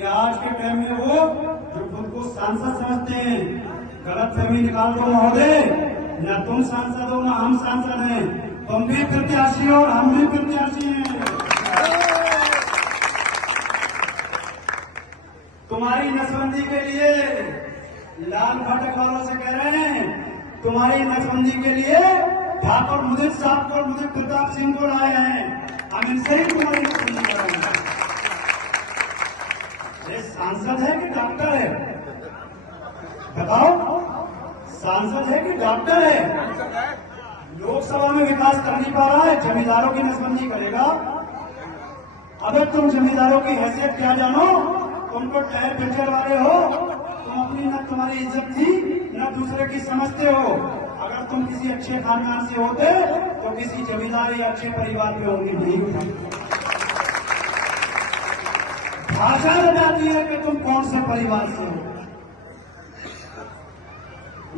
कि आज के टाइम में वो जो खुद को सांसद समझते हैं, गलत फहमी निकाल दो महोदय, न तुम सांसद हो न हम सांसद हैं, तुम भी प्रत्याशी हो और हम भी प्रत्याशी हैं। तुम्हारी नसबंदी के लिए लाल फाटक वालों से कह रहे हैं, तुम्हारी नसबंदी के लिए ठाकुर मुदित साहब को, मुदित प्रताप सिंह को लाए हैं, हम इनसे ही तुम्हारी नसबंदी करेंगे। ये सांसद है कि डॉक्टर है? बताओ, सांसद है कि डॉक्टर है? लोकसभा में विकास कर नहीं पा रहा है, जमींदारों की नसबंदी करेगा। अगर तुम जमींदारों की हैसियत क्या जानो, तुम तो टायर पिक्चर वाले हो, तुम अपनी न तुम्हारी इज्जत थी न दूसरे की समझते हो। अगर तुम किसी अच्छे खानदान से होते तो किसी जमींदार या अच्छे परिवार में होंगे नहीं होती। भाषा बताती है कि तुम कौन से परिवार से हो।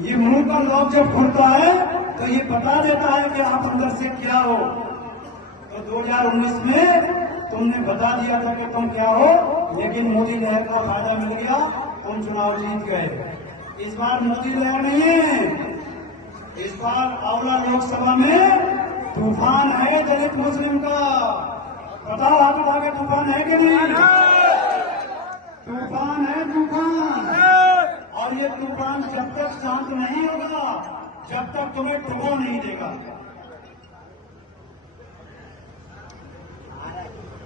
ये मुंह का लॉक जब खुलता है तो ये बता देता है कि आप अंदर से क्या हो। तो 2019 में तुमने बता दिया था कि तुम क्या हो, लेकिन मोदी लहर का फायदा मिल गया, तुम चुनाव जीत गए। इस बार मोदी लहर नहीं है, इस बार आंवला लोकसभा में तूफान है दलित मुस्लिम का। बताओ हाथ उठा के, तूफान है कि नहीं? तूफान है, तूफान। और ये तूफान जब तक शांत नहीं होगा, जब तक तुम्हें डुबो नहीं देगा।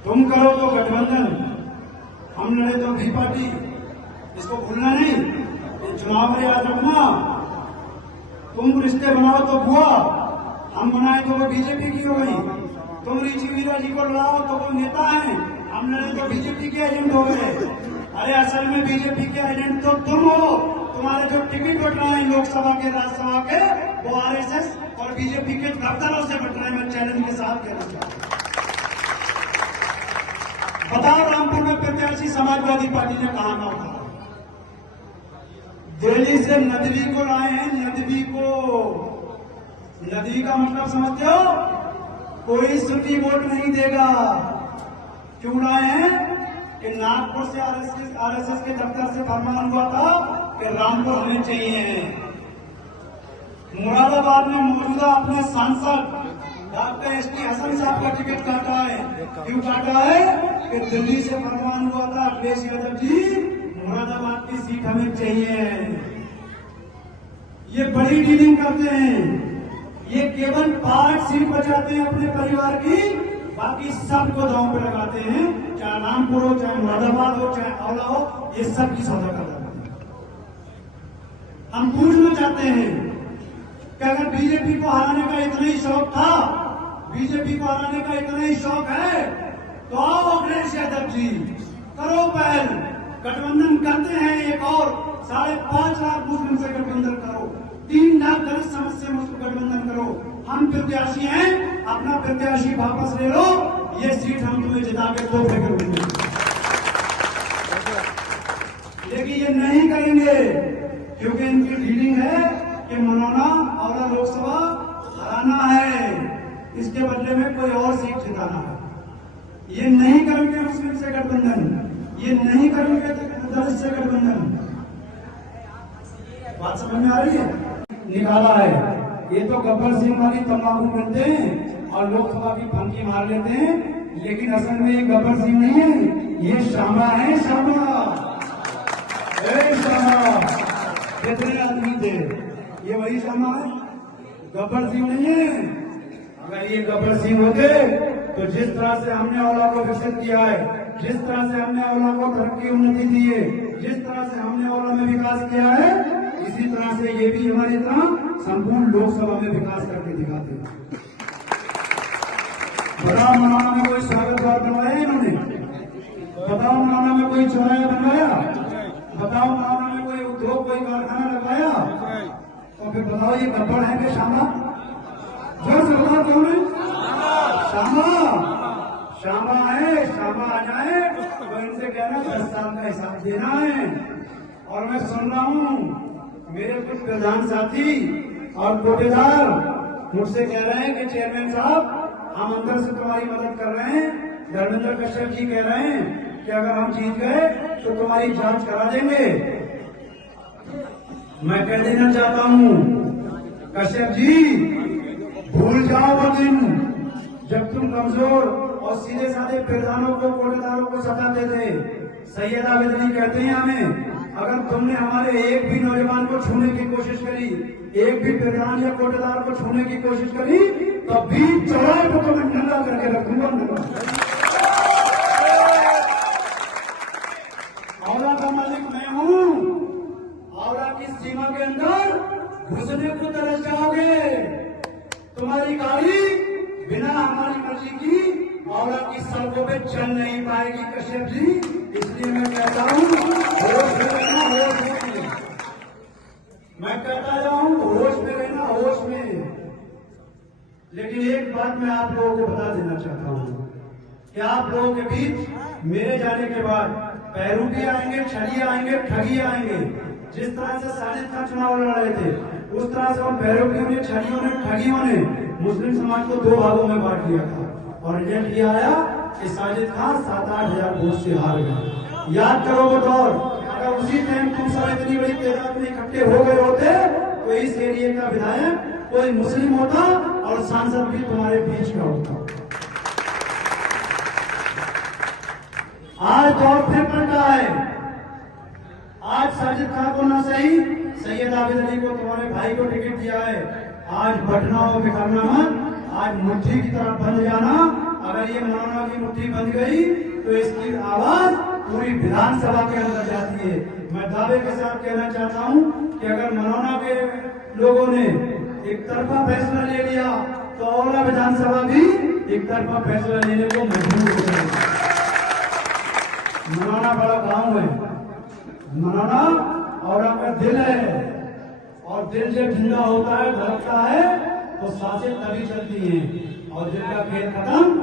तुम करो तो गठबंधन, हम लड़े तो भी पार्टी, इसको भूलना नहीं। ये चुनाव में याद रखना। तुम रिश्ते बनाओ तो बुआ, हम बनाए तो वो बीजेपी की हो गई। तुम ऋषि वीरा जी को लड़ाओ तो वो नेता है, हम लड़े तो बीजेपी के एजेंट हो गए। अरे असल में बीजेपी के एजेंट तो तुम हो। तुम्हारे जो टिकट बट रहे हैं लोकसभा के, राज्यसभा के, वो आरएसएस और बीजेपी के दफ्तरों से बट रहे हैं। मैं चैलेंज के साथ कहना चाहता हूं। बताओ, रामपुर में प्रत्याशी समाजवादी पार्टी ने कहा ना उठाया? दिल्ली से नदवी को लाए हैं, नदवी को। नदवी का मतलब समझते हो? कोई सुन्नी वोट नहीं देगा। क्यों लाए हैं? कि नागपुर से आरएसएस के दफ्तर से फरमान हुआ था कि रामपुर हमें चाहिए। मुरादाबाद में मौजूदा अपने सांसद डॉक्टर एसटी हसन साहब का टिकट काटा है। क्यों काटा है? कि दिल्ली से फरमान हुआ था, अखिलेश यादव जी मुरादाबाद की सीट हमें चाहिए। ये बड़ी डीलिंग करते हैं। ये केवल 5 सीट बचाते हैं अपने परिवार की, बाकी सबको दांव पे लगाते हैं। चाहे रामपुर हो, चाहे मुरादाबाद हो, चाहे आंवला हो, ये सब की सौदा करते हैं। हम पूछना चाहते हैं कि अगर बीजेपी को हराने का इतना ही शौक था, बीजेपी को हराने का इतना ही शौक है, तो आओ अखिलेश यादव जी, करो पहल, गठबंधन करते हैं। एक और 5.5 लाख मुस्लिम से गठबंधन करो, 3 लाख दलित समाज से गठबंधन करो। हम प्रत्याशी हैं, अपना प्रत्याशी वापस ले लो, ये सीट हम तुम्हें जिता के तोहफे करेंगे। लेकिन ये नहीं करेंगे क्योंकि इनकी डीलिंग है कि मनोना आंवला लोकसभा हराना है, इसके बदले में कोई और सीट जिताना है। ये नहीं करेंगे मुस्लिम से गठबंधन, ये नहीं करेंगे दलित से गठबंधन। बात समझ में आ रही है? निकाला है। ये तो गब्बर सिंह वाली तंबाकू पीते हैं और लोकसभा की फंकी मार लेते हैं, लेकिन असल में ये गब्बर सिंह नहीं है, ये शामा है। शामा, शामा कितने आदमी थे, ये वही शामा है, गब्बर सिंह नहीं है। अगर ये गब्बर सिंह होते तो जिस तरह से हमने आंवला को विकसित किया है, जिस तरह से हमने आंवला को तरक्की उन्नति दी है, जिस तरह से हमने आंवला में विकास किया है, इसी तरह से ये भी हमारी तरह संपूर्ण लोकसभा में विकास करके दिखाते हैं। बताओ मनाना में कोई स्वागत द्वार बनवाया इन्होंने? बताओ मनाना में कोई चौराहा बनवाया? बताओ मनाना में कोई उद्योग, कोई कारखाना लगाया? तो फिर बताओ ये गब्बर है कि शामा? जो सरकार कौन है? शामा, शामा है। शामा आ जाए तो इनसे कहना 10 साल का हिसाब देना है। और मैं सुन रहा हूँ मेरे कुछ प्रधान साथी और कोटेदार मुझसे कह रहे हैं कि चेयरमैन साहब, हम अंदर से तुम्हारी मदद कर रहे हैं। धर्मेंद्र कश्यप जी कह रहे हैं कि अगर हम जीत गए तो तुम्हारी जांच करा देंगे। मैं कह देना चाहता हूं कश्यप जी, भूल जाओ वो दिन जब तुम कमजोर और सीधे साधे प्रधानों को, कोटेदारों को सताते थे। सैयद आबिद कहते हैं हमें, अगर तुमने हमारे एक भी नौजवान को छूने की कोशिश करी, एक भी प्रधान या कोटेदार को छूने की कोशिश करी, तो बीच चौराहे को तुम्हें नंगा करके रखूंगा। औला का मालिक मैं हूं। औला की सीमा के अंदर घुसने को तरस जाओगे। तुम्हारी गाड़ी बिना हमारी मर्जी की औला की सड़कों पे चल नहीं पाएगी कश्यप जी। इसलिए मैं कहता हूं होश में रहना, होश में। मैं कहता जाऊं होश में रहना, होश में। लेकिन एक बात मैं आप लोगों को बता देना चाहता हूं कि आप लोगों के बीच मेरे जाने के बाद पैरू भी आएंगे, छलिए आएंगे, ठगी आएंगे। जिस तरह से साजिद खान चुनाव लड़ रहे थे, उस तरह से हम पैरों ने, छलियों ने, ठगियों ने मुस्लिम समाज को 2 भागों में बांट लिया था। और रिजल्ट ये आया कि साजिद खान 7-8 हजार वोट से हार गया। याद करो वो दौर, अगर उसी टाइम तुम सब इतनी बड़ी तादाद में इकट्ठे हो गए होते तो इस एरिया का विधायक कोई मुस्लिम होता और सांसद भी तुम्हारे बीच का होता। आज दौर फिर पलटा है। आज साजिद खान को ना सही, सैयद आबिद अली को, तुम्हारे भाई को टिकट दिया है। आज बटना और बिखरना मत, आज मुट्ठी की तरफ बंध जाना। अगर ये मौलाना की मुट्ठी बंध गई तो इसकी आवाज पूरी विधानसभा के अंदर जाती है। मैं दावे के साथ कहना चाहता हूं कि अगर मौलाना के लोगों ने एक तरफा फैसला ले लिया तो औला विधानसभा भी एक तरफा फैसला लेने को मजबूर हो जाएगी। मौलाना बड़ा गांव है, मौलाना औला का दिल है, और दिल जब जिंदा होता है, धड़कता है, तो सांसें तभी चलती हैं। और दिल का खेल खत्म